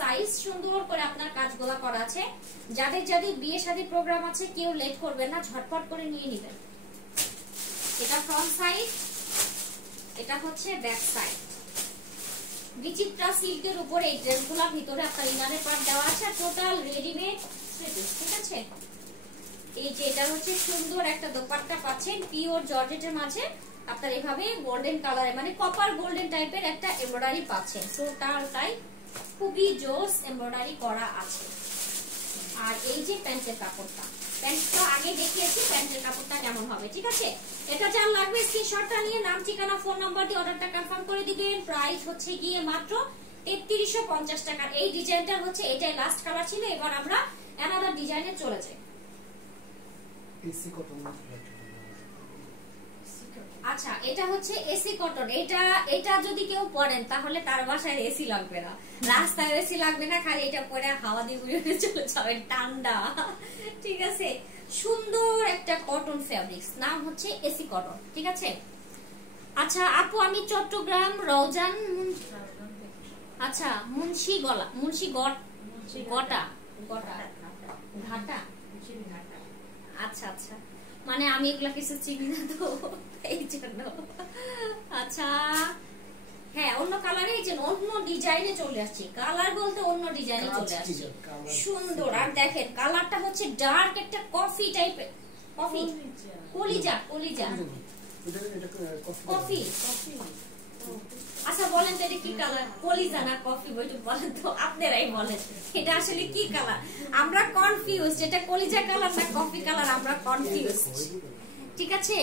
সাইজ। সুন্দর করে আপনার কাজগুলো করা আছে। যাদের যাদের বিয়ে শাদী প্রোগ্রাম আছে কেউ লেট করবেন না, ঝটপট করে নিয়ে নেবেন। এটা ফ্রন্ট সাইড, এটা হচ্ছে ব্যাক সাইড। বিচিত্রা সিল্কের উপরে এই ড্রেসগুলো ভিতরে আপনার ইনারের পার্ট দেওয়া আছে, টোটাল রেডিমেড, ঠিক আছে। এই যে এটা হচ্ছে সুন্দর একটা দোপাট্টা পাচ্ছেন পিওর জর্জেটের মাঝে আপনার এভাবে গোল্ডেন কালারে, মানে কপার গোল্ডেন টাইপের একটা এমব্রয়ডারি পাচ্ছেন। টোটালটাই খুবই জোস এমব্রয়ডারি করা আছে। আর এই যে প্যান্টের কাপড়টা, প্যান্টটা আগে দেখিয়েছি, প্যান্টের কাপড়টা কেমন হবে, ঠিক আছে। এটা যার লাগবে স্ক্রিনশটটা নিয়ে নাম ঠিকানা ফোন নাম্বার দিয়ে অর্ডারটা কনফার্ম করে দিবেন। প্রাইস হচ্ছে গিয়ে মাত্র 3350 টাকা। এই ডিজাইনটা হচ্ছে এটাই লাস্ট কালার ছিল। এবার আমরা অ্যানাদার ডিজাইনে চলে যাই। এসি কটন, আচ্ছা এটা হচ্ছে এসি কটন। এটা যদি কেউ পরেন তাহলে তার বাসায় এসি লাগবে না, রাস্তায় এসি লাগবে না, খালি এটা পরে হাওয়া দিয়ে উড়ে চলে যাবে, ঠান্ডা, ঠিক আছে। সুন্দর একটা কটন ফেব্রিক্স, নাম হচ্ছে এসি কটন, ঠিক আছে। আচ্ছা আপু আমি চট্টগ্রাম রওজান, আচ্ছা মুন্সিগটা ঘাটা, আচ্ছা আচ্ছা, মানে আমি এগুলা কিছু চিনি না তো এই জন্য। আচ্ছা হ্যাঁ অন্য কালারে, এই যে অন্য ডিজাইনে চলে আসছি, কালার বলতে অন্য ডিজাইনে চলে আসছি, সুন্দর। আর দেখেন কালারটা হচ্ছে ডার্ক একটা কফি টাইপের, কফি কলিজা কফি। আচ্ছা বলেন তো এটা কি কালার, কলিজা না কফি, বইটা বলেন তো, আপনারাই বলেন এটা আসলে কি কালার। আমরা কনফিউজড, এটা কলিজা কালার না কফি কালার, আমরা কনফিউজড, ঠিক আছে।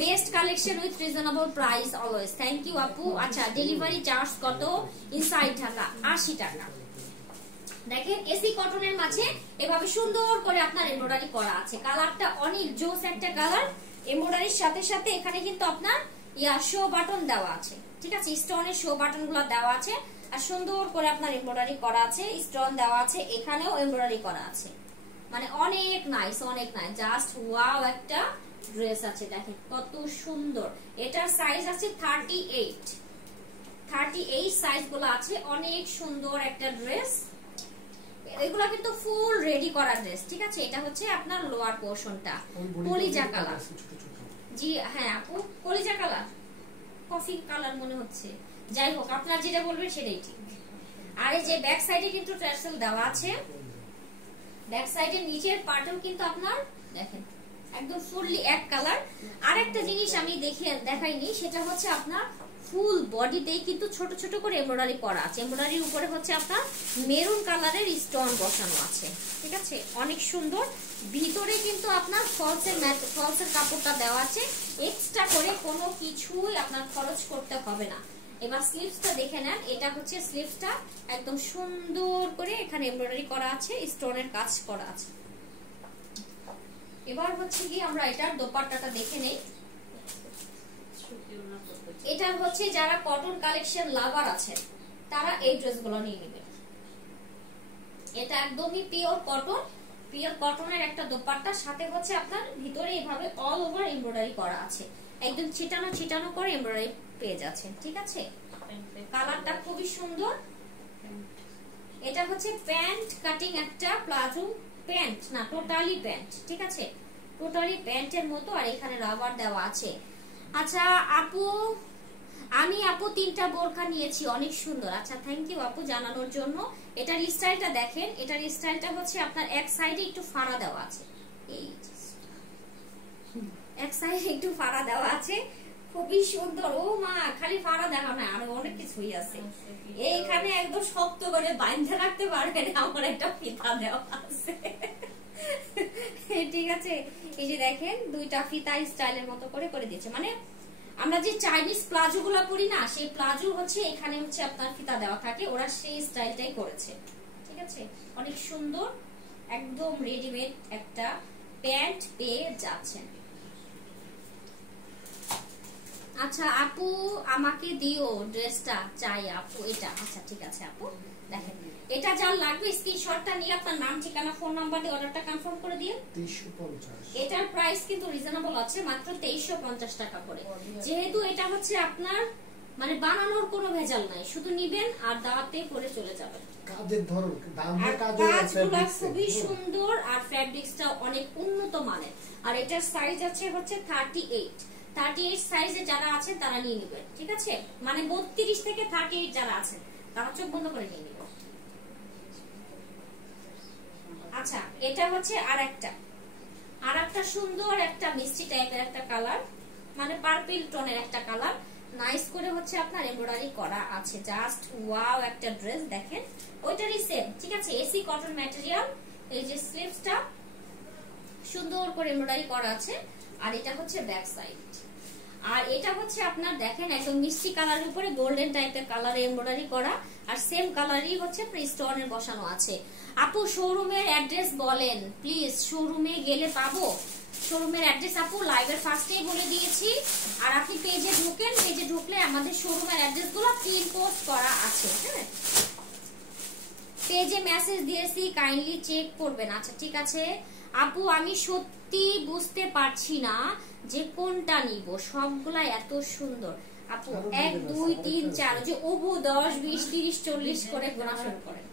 Best collection with reasonable price always, thank you আপু। আচ্ছা ডেলিভারি চার্জ কত? ইনসাইড ঢাকা 80 টাকা। দেখেন এসি কটনের মাঝে এভাবে সুন্দর করে আপনার এমব্রয়ডারি করা আছে, কালারটা অনেক জোস একটা কালার। এমব্রয়ডারির সাথে সাথে এখানে কিন্তু আপনার শো বাটন দেওয়া আছে, ঠিক আছে, স্টোনের শো বাটন গুলো দেওয়া আছে, আর সুন্দর করে আপনার এমব্রয়ডারি করা আছে, স্টোন দেওয়া আছে, এখানেও এমব্রয়ডারি করা আছে, মানে অনেক নাইস, অনেক নাইস, জাস্ট ওয়াও একটা ড্রেস আছে। দেখেন কত সুন্দর। এটার সাইজ আছে 38 সাইজ গুলো আছে, অনেক সুন্দর একটা ড্রেস। এগুলা কিন্তু ফুল রেডি করা ড্রেস, ঠিক আছে। এটা হচ্ছে আপনার লোয়ার পোরশনটা কলিজা কালার। জি হ্যাঁ আপু, কলিজা কালার, কফি কালার মনে হচ্ছে। যাই হোক, আপনার যেটা বলবেন সেটাই ঠিক। আর এই যে ব্যাক সাইডে কিন্তু টার্সেল দেওয়া আছে, ব্যাক সাইডের নিচের পার্টেও কিন্তু আপনার দেখেন একদম ফুললি এক কালার। আর একটা জিনিস আমি দেখাইনি, সেটা হচ্ছে আপনার ফুল বডিতেই কিন্তু ছোট ছোট করে এমব্রয়ডারি করা আছে। এমব্রয়ডারির উপরে হচ্ছে আপনার মেরুন কালারের স্টোন বসানো আছে, ঠিক আছে, অনেক সুন্দর। ভিতরে কিন্তু আপনার ফলসের কাপড়টা দেওয়া আছে, এক্সট্রা করে কোনো কিছুই আপনার খরচ করতে হবে না। এবার স্লিভসটা দেখে নেন, এটা হচ্ছে স্লিভসটা একদম সুন্দর করে এখানে এমব্রয়ডারি করা আছে, স্টোনের কাজ করা আছে। এবার হচ্ছে কি আমরা এটার দোপাট্টাটা দেখে নেই। এটা হচ্ছে যারা কটন কালেকশন লাভার আছেন তারা এই ড্রেসগুলো নিয়ে নেবেন। এটা একদমই পিওর কটন, পিওর কটনের একটা দোপাট্টা, সাথে হচ্ছে আপনার ভিতরে এইভাবে অল ওভার এমব্রয়ডারি করা আছে, একদম ছিটানো ছিটানো করে এমব্রয়ডারি পেয়ে যাচ্ছেন, ঠিক আছে। কালারটা খুবই সুন্দর। এটা হচ্ছে প্যান্ট কাটিং একটা প্লাজো প্যান্ট, না টোটালি প্যান্ট, ঠিক আছে, টোটালি প্যান্টের মতো। আর এখানে রাবার দেওয়া আছে। আচ্ছা আপু, আমি আপু 3টা বোরখা নিয়েছি, অনেক সুন্দর। আচ্ছা থ্যাংক ইউ আপু জানানোর জন্য। এটার স্টাইলটা দেখেন, এটার স্টাইলটা হচ্ছে আপনার এক সাইডে একটু ফাড়া দেওয়া আছে, এই এক সাইডে একটু ফাড়া দেওয়া আছে, খুবই সুন্দর। ও মা, খালি ফাড়া দেখা না, আরো অনেক কিছুই আছে। এইখানে একদম শক্ত করে বাইন্ধে রাখতে পারবেন, আমার একটা ফিতা দেওয়া আছে, ঠিক আছে। এই যে দেখেন 2টা ফিতা স্টাইলের মতো করে করে দিয়েছে, মানে আমরা যে চাইনিজ প্লাজো গুলা পরি না, সেই প্লাজো হচ্ছে এখানে হচ্ছে আপনার ফিতা দেওয়া থাকে, ওরা সেই স্টাইলটাই করেছে, ঠিক আছে, অনেক সুন্দর। একদম রেডিমেড একটা প্যান্ট পেয়ে যাচ্ছেন। আচ্ছা আপু আমাকে দিও, ড্রেসটা চাই আপু, এটা। আচ্ছা ঠিক আছে আপু, দেখেন এটা যার লাগবে স্ক্রিনশটটা নিয়ে আপনার নাম ঠিকানা ফোন নাম্বার দিয়ে অর্ডারটা কনফার্ম করে দিন। 2350। এটার প্রাইস কিন্তু রিজনেবল আছে, মাত্র 2350 টাকা করে। যেহেতু এটা হচ্ছে আপনার মানে বানানোর কোনো ভেজাল নাই, শুধু নিবেন আর দাওয়াতে পরে চলে যাবেন। কাজের ধরন, দামের কাজগুলো খুবই সুন্দর আর ফ্যাব্রিক্সটা অনেক উন্নত মানের। আর এটার সাইজ আছে হচ্ছে 38 সাইজে যারা আছে তারা নিয়ে নেবেন, ঠিক আছে, মানে 32 থেকে 38 যারা আছে তারা চোখ বন্ধ করে নিয়ে নেবেন। আচ্ছা এটা হচ্ছে আর একটা সুন্দর একটা মিষ্টি টাইপের একটা কালার, মানে পার্পল টোনের একটা কালার, নাইস করে হচ্ছে আপনার এমব্রয়ডারি করা আছে, জাস্ট ওয়াও একটা ড্রেস। দেখেন ওইটারই সেম, ঠিক আছে, এসি কটন ম্যাটেরিয়াল। এই যে স্লিভসটা সুন্দর করে এমব্রয়ডারি করা আছে, আর এটা হচ্ছে ব্যাক সাইড। আর এটা হচ্ছে আপনার দেখেন একদম মিষ্টি কালারের উপরে গোল্ডেন টাইপের কালারে এমব্রয়ডারি করা, আর সেম কালারই হচ্ছে স্টোনের বসানো আছে। আপু শোরুমের অ্যাড্রেস বলেন প্লিজ, শোরুমে গেলে পাবো? শোরুমের অ্যাড্রেস আপু লাইভের ফার্স্টেই বলে দিয়েছি। আর আপনি পেজে ঢুকেন, পেজে ঢুকলে আমাদের শোরুমের অ্যাড্রেসগুলো পিন পোস্ট করা আছে, হ্যাঁ, পেজে মেসেজ দিয়েছি, কাইন্ডলি চেক করবেন। আচ্ছা ঠিক আছে আপু, আমি সত্যি বুঝতে পারছি না যে কোনটা নিব, সবগুলা এত সুন্দর। আপু 1 2 3 4 যে ওবু 10 20 30 40 করে গোনা শুরু করেন।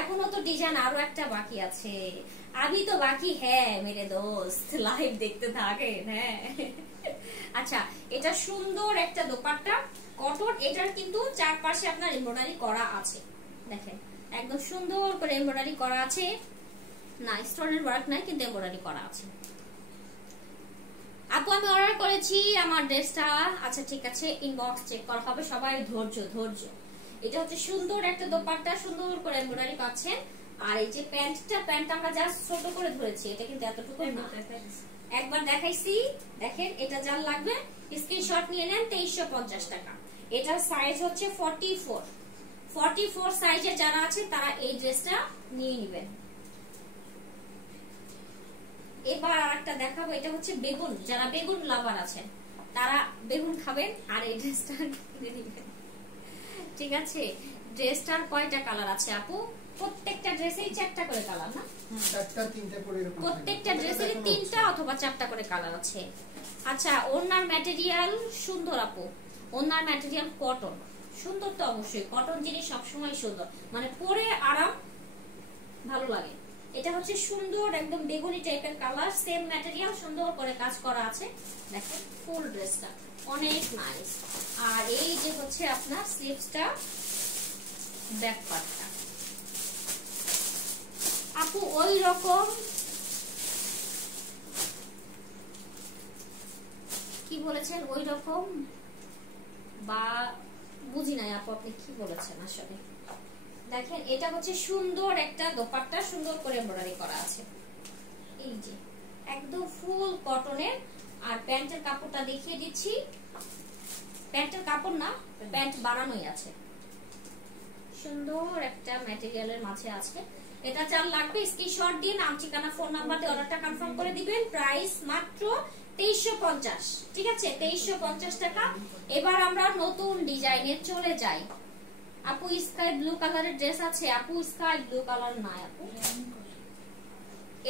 এখনো তো ডিজাইন আরো একটা বাকি আছে, আমি তো বাকি হ্যাঁ মেরে দোস্ত, লাইভ দেখতে থাকেন। হ্যাঁ আচ্ছা এটা সুন্দর একটা দোপাট্টা কটন, এটার কিন্তু চারপাশে আপনার এমব্রয়ডারি করা আছে, দেখেন একদম সুন্দর করে এমব্রয়ডারি করা আছে, না স্টোনের ওয়ার্ক নাই কিন্তু এমব্রয়ডারি করা আছে। আপু আমি অর্ডার করেছি আমার ড্রেসটা। আচ্ছা ঠিক আছে, ইনবক্স চেক করা হবে, সবাই ধৈর্য। এটা হচ্ছে সুন্দর একটা দোপাট্টা, সুন্দর করে এমব্রয়ডারি পাচ্ছেন। আর এই যে প্যান্ট আমরা জাস্ট ছোট করে ধরেছি, এটা কিন্তু এতটুকু না, একবার দেখাইছি। দেখেন এটা যার লাগবে স্ক্রিনশট নিয়ে নেন, 2350 টাকা। এটার সাইজ হচ্ছে 44 সাইজের যারা আছে তারা এই ড্রেসটা নিয়ে নেবেন। এবার আরেকটা দেখাবো, এটা হচ্ছে বেগুন, যারা বেগুন লাভার আছেন তারা বেগুন খাবেন আর এই ড্রেসটা কিনে নেবেন, ঠিক আছে। ড্রেসটার কয়টা কালার আছে আপু? প্রত্যেকটা ড্রেসেই 4টা করে কালার, না 4টা 3টা করে এরকম, প্রত্যেকটা ড্রেসের 3টা অথবা 4টা করে কালার আছে। আচ্ছা ওনার ম্যাটেরিয়াল সুন্দর আপু, ওনার ম্যাটেরিয়াল কটন, সুন্দর তো অবশ্যই, কটন জিনিস সবসময় সুন্দর, মানে পরে আরাম ভালো লাগে। এটা হচ্ছে সুন্দর একদম বেগুনি টাইপের কালার, সেম ম্যাটেরিয়াল, সুন্দর করে কাজ করা আছে। দেখেন ফুল ড্রেসটা অনেক নাইস। আর এই যে হচ্ছে আপনার স্লিভসটা, ব্যাক পার্টটা আপু ওই রকম কি বলেছেন, ওই রকম বা বুঝি নাই আপু আপনি কি বলেছেন আসলে। দেখেন এটা হচ্ছে সুন্দর একটা দোপাট্টা, সুন্দর করে এমব্রয়ডারি করা আছে, এই যে একদম ফুল কটনের। আর প্যান্টের কাপড়টা দেখিয়ে দিচ্ছি, প্যান্টের কাপড় না, প্যান্ট বানানোই আছে, সুন্দর একটা ম্যাটেরিয়ালের মাঝে আছে। এটা যার লাগবে স্ক্রিনশট দিয়ে নাম ঠিকানা ফোন নাম্বার দিয়ে অর্ডারটা কনফার্ম করে দিবেন। প্রাইস মাত্র 2350, ঠিক আছে 2350 টাকা। এবার আমরা নতুন ডিজাইনে চলে যাই। আপু স্কাই ব্লু কালারের ড্রেস আছে, আপু স্কাই ব্লু কালার নাই আপু,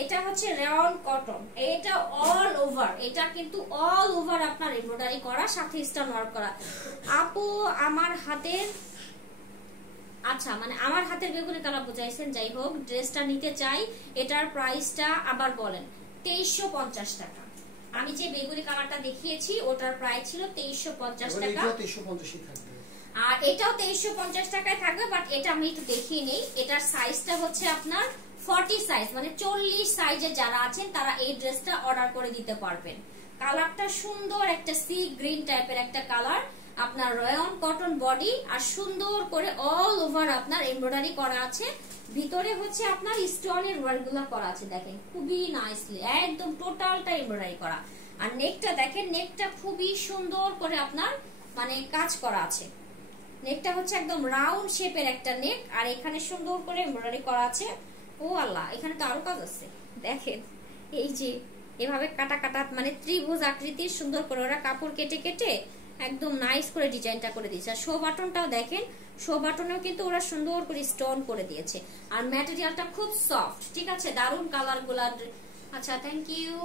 এটা হচ্ছে রেয়ন কটন, এটা অল ওভার, এটা কিন্তু অল ওভার আপনার এমব্রয়ডারি করা, সাথে স্টোন ওয়ার্ক করা। আপু আমার হাতের, আচ্ছা মানে আমার হাতের বেগুনি কালার বুঝাইছেন, যাই হোক ড্রেসটা নিতে চাই, এটার প্রাইসটা আবার বলেন। 2350 টাকা। আমি যে বেগুনি কালারটা দেখিয়েছি ওটার প্রাইস ছিল 2350 টাকা, আর এটাও 2350 টাকায় থাকবে, বাট এটা আমি একটু দেখিয়ে নেই। এটার সাইজটা হচ্ছে আপনার 40 সাইজ, মানে 40 সাইজে যারা আছেন তারা এই ড্রেসটা অর্ডার করে দিতে পারবেন। কালারটা সুন্দর একটা সি গ্রিন টাইপের একটা কালার, আপনার রয়ন কটন বডি, আর সুন্দর করে অল ওভার আপনার এমব্রয়ডারি করা আছে। ভিতরে হচ্ছে আপনার স্টোনের ওয়ার্কগুলো করা আছে, দেখেন খুবই নাইসলি, একদম টোটালটা এমব্রয়ডারি করা। আর নেকটা দেখেন, নেকটা খুবই সুন্দর করে আপনার মানে কাজ করা আছে। নেকটা হচ্ছে একদম রাউন্ড শেপের একটা নেক, আর এখানে সুন্দর করে এমব্রয়ডারি করা আছে। ও আল্লাহ, এখানে তো আরো কাজ আছে, দেখেন এই যে এভাবে কাটা কাটা মানে ত্রিভুজ আকৃতির সুন্দর করে ওরা কাপড় কেটে কেটে একদম নাইস করে ডিজাইনটা করে দিয়েছে। আর শো বাটনটাও দেখেন, শো বাটনেও কিন্তু ওরা সুন্দর করে স্টোন করে দিয়েছে, আর ম্যাটেরিয়ালটা খুব সফট, ঠিক আছে দারুন কালার গুলা। আচ্ছা থ্যাংক ইউ।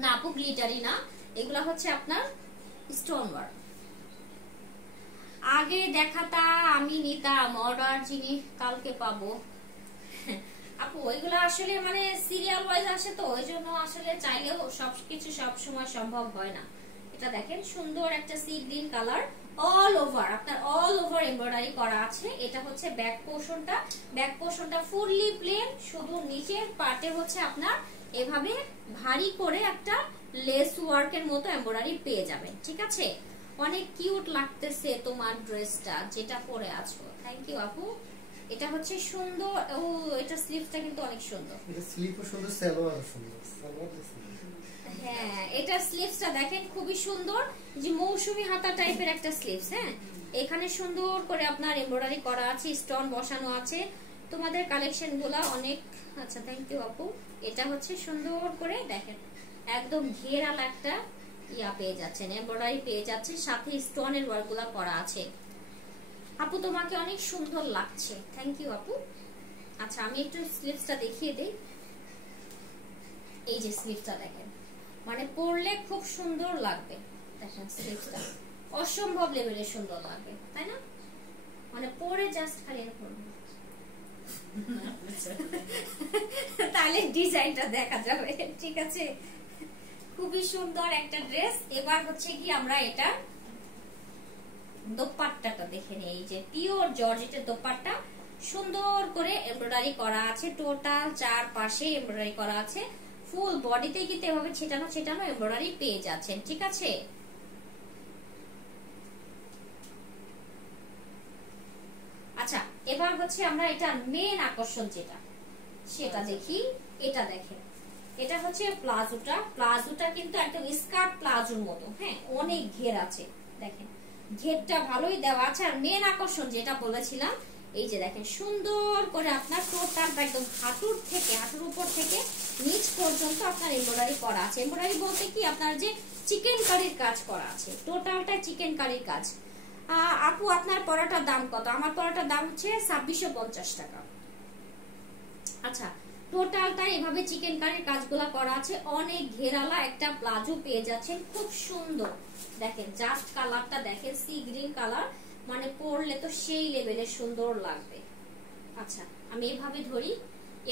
না আপু গ্লিটারি না, এগুলা হচ্ছে আপনার স্টোন ওয়ার্ক। আগে দেখাতা আমি নিতাম, অর্ডার যিনি কালকে পাবো। আপু ওইগুলো আসলে মানে সিরিয়াল ওয়াইজ আসে তো, ওই জন্য আসলে চাইলেও সবকিছু সব সময় সম্ভব হয় না। এটা দেখেন সুন্দর একটা sea green colour, all over আপনার অল ওভার এমব্রয়ডারি করা আছে। এটা হচ্ছে ব্যাক পোর্শনটা, ব্যাক পোর্শনটা ফুললি প্লেন, শুধু নিচের পার্টে হচ্ছে আপনার এভাবে ভারী করে একটা লেস ওয়ার্কের মতো এমব্রয়ডারি পেয়ে যাবেন, ঠিক আছে। অনেক কিউট লাগতেছে তোমার ড্রেসটা যেটা পরে আছো, থ্যাংক ইউ আপু। এটা হচ্ছে সুন্দর, ও এটা স্লিভসটা কিন্তু অনেক সুন্দর, এটা স্লিভও সুন্দর, সালোয়ারও সুন্দর, সালোয়ার হ্যাঁ এটা স্লিভসটা দেখেন খুবই সুন্দর, যে মৌসুমী হাতা টাইপের একটা স্লিভস। হ্যাঁ এখানে সুন্দর করে আপনার এমব্রয়ডারি করা আছে, স্টোন বসানো আছে। তোমাদের কালেকশন গুলা অনেক, আচ্ছা থ্যাংক ইউ আপু। এটা হচ্ছে সুন্দর করে দেখেন একদম ঘেরাল একটা ইয়া পেয়ে যাচ্ছেন, এমব্রয়ডারি পেয়ে যাচ্ছে, সাথে স্টোনের ওয়ার্ক গুলা করা আছে। আপু তোমাকে অনেক সুন্দর লাগছে, থ্যাংক ইউ আপু। আচ্ছা আমি একটু স্লিভসটা দেখিয়ে দেই, এই যে স্লিভসটা দেখেন, মানে পরলে খুব সুন্দর লাগবে, দেখেন স্লিভসটা অসম্ভব লেভেলের সুন্দর লাগবে, তাই না? মানে পরে জাস্ট খালি এরকম তাহলে ডিজাইনটা দেখা যাবে, ঠিক আছে। খুবই সুন্দর একটা ড্রেস। এবার হচ্ছে কি আমরা এটা দোপাট্টাটা দেখে নিই, এই যে পিওর জর্জেটের দোপাট্টা, সুন্দর করে এমব্রয়ডারি করা আছে, টোটাল চারপাশে এমব্রয়ডারি করা আছে, ফুল বডিতে কিন্তু এভাবে ছেটানো ছেটানো এমব্রয়ডারি পেয়ে যাচ্ছেন, ঠিক আছে। আচ্ছা এবার হচ্ছে আমরা এটা মেন আকর্ষণ যেটা সেটা দেখি। এটা দেখেন, এটা হচ্ছে প্লাজোটা, প্লাজোটা কিন্তু একদম স্কার্ট প্লাজোর মতো, হ্যাঁ অনেক ঘের আছে, দেখেন ঘেরটা ভালোই দেওয়া আছে। আর মেন আকর্ষণ যেটা বলেছিলাম, এই যে দেখেন সুন্দর করে আপনার টোটালটা একদম হাঁটুর থেকে, হাঁটুর উপর থেকে নিচ পর্যন্ত আপনার এমব্রয়ডারি করা আছে। এমব্রয়ডারি বলতে কি আপনার যে চিকেন কারির কাজ করা আছে, টোটালটা চিকেন কারির কাজ। আপু আপনার পরাটার দাম কত? আমার পরাটার দাম হচ্ছে 2650 টাকা। আচ্ছা টোটালটা এভাবে চিকেন কারির কাজগুলা করা আছে, অনেক ঘেরালা একটা প্লাজো পেয়ে যাচ্ছেন, খুব সুন্দর। দেখেন জাস্ট কালারটা দেখেন, সি গ্রিন কালার, মানে পরলে তো সেই লেভেলের সুন্দর লাগবে। আচ্ছা আমি এভাবে ধরি,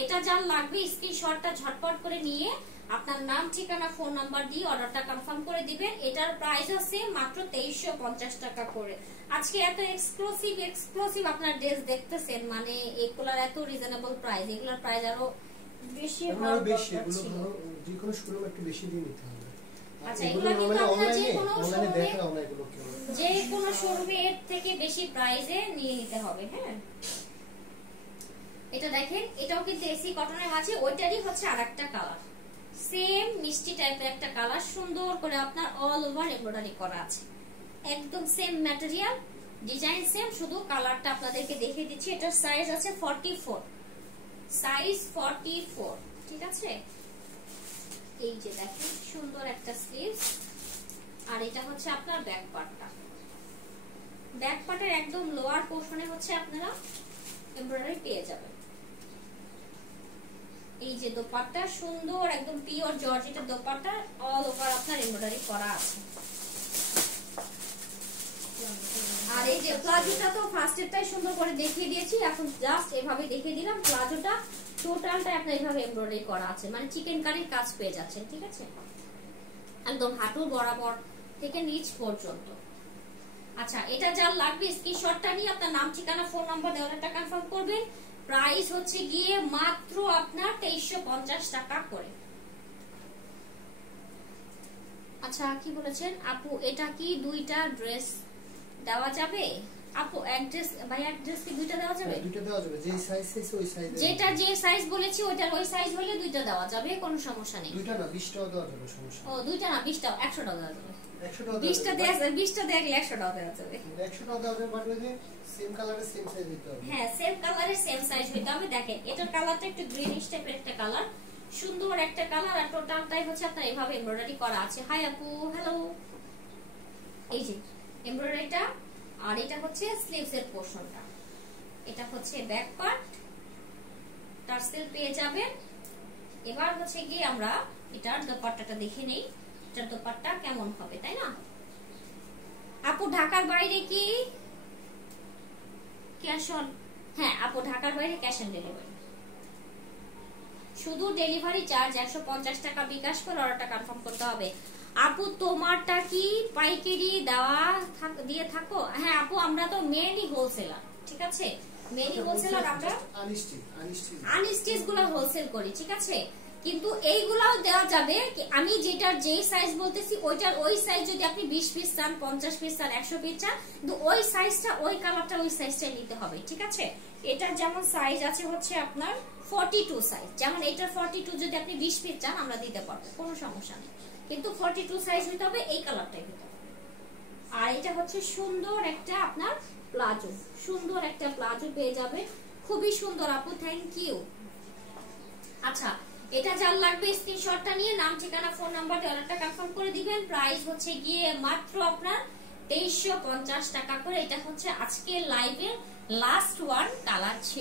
এটা যার লাগবে স্ক্রিনশটটা ঝটপট করে নিয়ে আপনার নাম ঠিকানা ফোন নাম্বার দিয়ে অর্ডারটা কনফার্ম করে দিবেন। এটার প্রাইস আছে মাত্র 2350 টাকা করে। আজকে এত এক্সক্লুসিভ আপনার ড্রেস দেখতেছেন, মানে এগুলার এত রিজনেবল প্রাইস, এগুলার প্রাইস আরো বেশি হওয়ার দরকার ছিল। যে কোনো শোরুমে একটু বেশি দিয়ে নিতে হবে। আচ্ছা এগুলো কিন্তু আপনারা যে কোনো শোরুমে শোরুমে এর থেকে বেশি প্রাইসে নিয়ে নিতে হবে। হ্যাঁ এটা দেখেন, এটাও কিন্তু এসি কটনের মাঝে ওইটারই হচ্ছে আরেকটা কালার, সেম মিষ্টি টাইপের একটা কালার, সুন্দর করে আপনার অল ওভার এমব্রয়ডারি করা আছে, একদম সেম ম্যাটেরিয়াল, ডিজাইন সেম, শুধু কালারটা আপনাদেরকে দেখিয়ে দিচ্ছি। এটার সাইজ আছে 44, সাইজ 44, ঠিক আছে। এই যে দেখেন সুন্দর একটা স্লিভস, আর এটা হচ্ছে আপনার ব্যাক পার্টটা। ব্যাক পার্টের একদম লোয়ার পোর্শনে হচ্ছে আপনারা এমব্রয়ডারি পেয়ে যাবেন। এই যে দোপাট্টা সুন্দর একদম পিওর জর্জেটের দোপাট্টা, অল ওভার আপনার এমব্রয়ডারি করা আছে। আর এই যে প্লাজোটা তো ফার্স্টেরটাই সুন্দর করে দেখিয়ে দিয়েছি, এখন জাস্ট এভাবে দেখিয়ে দিলাম। প্লাজোটা টোটালটা আপনার এভাবে এমব্রয়ডারি করা আছে, মানে চিকেন কারির কাজ পেয়ে যাচ্ছেন, ঠিক আছে, একদম হাঁটুর বরাবর থেকে নিচ পর্যন্ত। আচ্ছা এটা যার লাগবে স্ক্রিনশটটা নিয়ে আপনার নাম ঠিকানা ফোন নাম্বার দেওয়াটা কনফার্ম করবেন। প্রাইস হচ্ছে গিয়ে মাত্র আপনার 2350 টাকা করে। আচ্ছা কি বলেছেন আপু, এটা কি দুইটা ড্রেস দেওয়া যাবে? আপু এক ড্রেস, ভাই এক ড্রেস কি দুইটা দেওয়া যাবে? দুইটা দেওয়া যাবে, যে সাইজ আছে ওই সাইজে, যেটা যে সাইজ বলেছি ওইটার ওই সাইজ হলে দুইটা দেওয়া যাবে, কোনো সমস্যা নেই। দুইটা না 20 টাকা দেওয়া যাবে, সমস্যা। ও দুইটা না 20 টাকা, 100 টাকা দেওয়া যাবে। 100 টাকা 20টা দেয়া যাবে, 20টা দেখলে 100 টাকা দেওয়া যাবে। 100 টাকা দেওয়া যাবে, মানে যে সেম কালারের সেম সাইজ হইতে হবে। হ্যাঁ সেম কালারের সেম সাইজ হইতে হবে। দেখেন এটার কালারটা একটু গ্রিনিশ টাইপের একটা কালার, সুন্দর একটা কালার, আর টোটালটাই হচ্ছে আপনার এভাবে এমব্রয়ডারি করা আছে। হাই আপু, হ্যালো। এই যে এমব্রয়ডারিটা, আর এটা হচ্ছে স্লিভস এর পোরশনটা, এটা হচ্ছে ব্যাক পার্ট, টার্সেল পেয়ে যাবেন। এবার হচ্ছে কি আমরা এটার দোপাট্টাটা দেখে নেই, এটার দোপাট্টা কেমন হবে, তাই না আপু? ঢাকার বাইরে কি ক্যাশ অন? হ্যাঁ আপু ঢাকার বাইরে ক্যাশ অন ডেলিভারি, শুধু ডেলিভারি চার্জ 150 টাকা বিকাশ করে অর্ডারটা কনফার্ম করতে হবে। আপু তোমারটা কি পাইকারি দিয়ে থাকো? হ্যাঁ আপু আমরা তো মেনলি হোলসেলার, ঠিক আছে, মেনলি হোলসেলার, আমরা আনস্টিচ গুলো হোলসেল করি, ঠিক আছে, কিন্তু এইগুলাও দেওয়া যাবে। আমি যেটার যে সাইজ বলতেছি ওইটার ওই সাইজ যদি আপনি 20 পিস চান, 50 পিস চান, 100 পিস চান, কিন্তু ওই সাইজটা ওই কালারটা ওই সাইজটাই নিতে হবে, ঠিক আছে। এটার যেমন সাইজ আছে হচ্ছে আপনার 42 সাইজ, যেমন এটার 42 যদি আপনি 20 পিস চান আমরা দিতে পারবো, কোনো সমস্যা নেই, কিন্তু 42 সাইজ হইতে হবে, এই কালারটাই হইতে হবে। আর এটা হচ্ছে সুন্দর একটা আপনার প্লাজো, সুন্দর একটা প্লাজো পেয়ে যাবে, খুবই সুন্দর আপু, থ্যাংক ইউ। আচ্ছা এটা যার লাগবে স্ক্রিনশটটা নিয়ে নাম ঠিকানা ফোন নাম্বার দিয়ে অর্ডারটা কনফার্ম করে দিবেন। প্রাইস হচ্ছে গিয়ে মাত্র আপনার 2350 টাকা করে। এটা হচ্ছে আজকে লাইভের লাস্ট ওয়ান কালার ছিল।